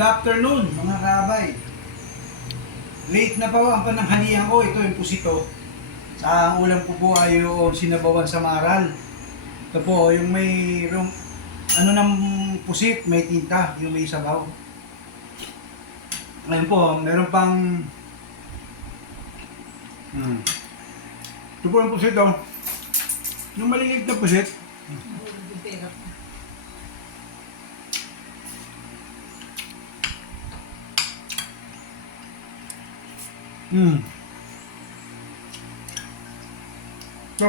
Good afternoon mga kabay. Late na pa ang pananghalian ko. Ito yung pusito. Ang ulam ko po ay yung sinabawan sa maral. Ito po yung may ano ng pusit, may tinta, yung may sabaw. Ayun po, meron pang ito po yung pusito. Yung maliliit na pusit. So,